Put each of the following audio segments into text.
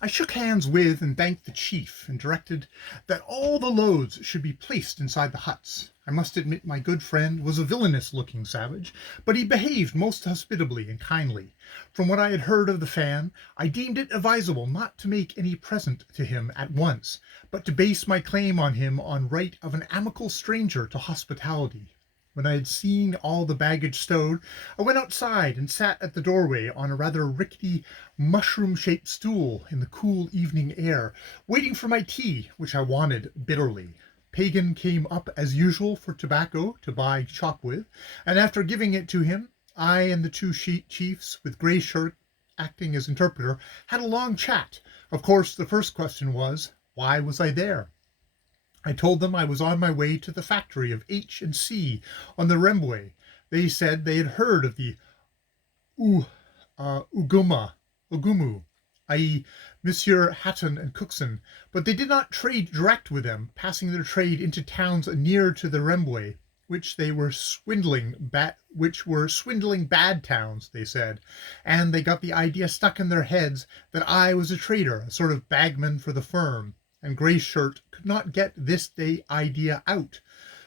I shook hands with and thanked the chief, and directed that all the loads should be placed inside the huts. I must admit my good friend was a villainous-looking savage, but he behaved most hospitably and kindly. From what I had heard of the fan, I deemed it advisable not to make any present to him at once, but to base my claim on him on right of an amicable stranger to hospitality. When I had seen all the baggage stowed, I went outside and sat at the doorway on a rather rickety, mushroom-shaped stool in the cool evening air, waiting for my tea, which I wanted bitterly. Pagan came up as usual for tobacco to buy chop with, and after giving it to him, I and the two chiefs, with Grey Shirt acting as interpreter, had a long chat. Of course, the first question was, why was I there? I told them I was on my way to the factory of H&C on the Rembwe. They said they had heard of the Ugumu, i.e. Monsieur Hatton and Cookson, but they did not trade direct with them, passing their trade into towns near to the Rembwe, which were swindling bad towns, they said, and they got the idea stuck in their heads that I was a trader, a sort of bagman for the firm, and Grey Shirt could not get this idea out.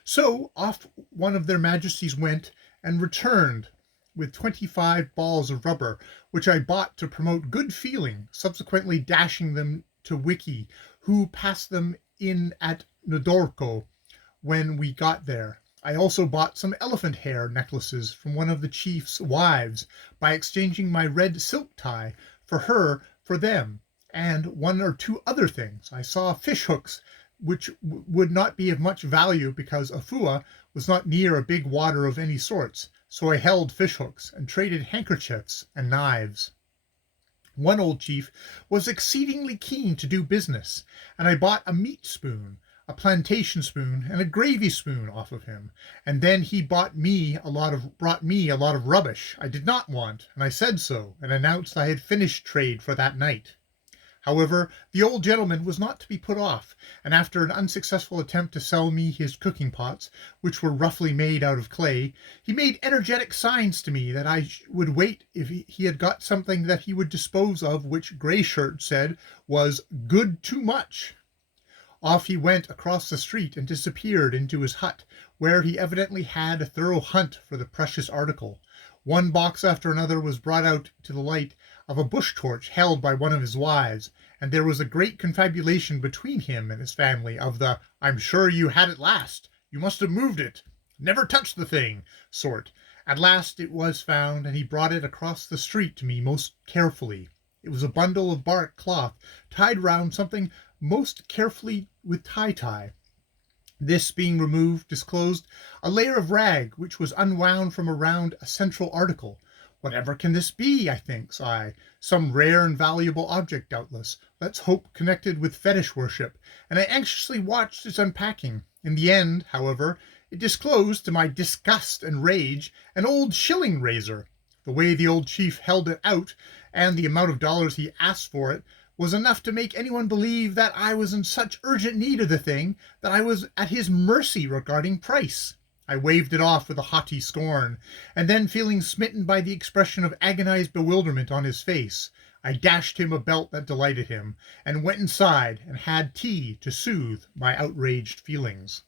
So off one of their majesties went and returned with 25 balls of rubber, which I bought to promote good feeling, subsequently dashing them to Wiki, who passed them in at Nodorko when we got there. I also bought some elephant hair necklaces from one of the chief's wives by exchanging my red silk tie for them, and one or two other things. I saw fish hooks, which would not be of much value because Afua was not near a big water of any sorts, so I held fish hooks and traded handkerchiefs and knives. One old chief was exceedingly keen to do business, and I bought a meat spoon, a plantation spoon, and a gravy spoon off of him, and then he brought me a lot of rubbish I did not want, and I said so, and announced I had finished trade for that night. However, the old gentleman was not to be put off, and after an unsuccessful attempt to sell me his cooking pots, which were roughly made out of clay, he made energetic signs to me that I would wait if he had got something that he would dispose of, which Grey Shirt said was good too much. Off he went across the street and disappeared into his hut, where he evidently had a thorough hunt for the precious article. One box after another was brought out to the light of a bush torch held by one of his wives, and there was a great confabulation between him and his family of the "I'm sure you had it last, you must have moved it, never touched the thing" sort. At last it was found, and he brought it across the street to me most carefully. It was a bundle of bark cloth tied round something most carefully with tie. This being removed disclosed a layer of rag which was unwound from around a central article. Whatever can this be, I thinks I. Some rare and valuable object, doubtless. Let's hope connected with fetish worship, and I anxiously watched its unpacking. In the end, however, it disclosed, to my disgust and rage, an old shilling razor. The way the old chief held it out, and the amount of dollars he asked for it, was enough to make anyone believe that I was in such urgent need of the thing that I was at his mercy regarding price. I waved it off with a haughty scorn, and then, feeling smitten by the expression of agonized bewilderment on his face, I dashed him a belt that delighted him, and went inside and had tea to soothe my outraged feelings.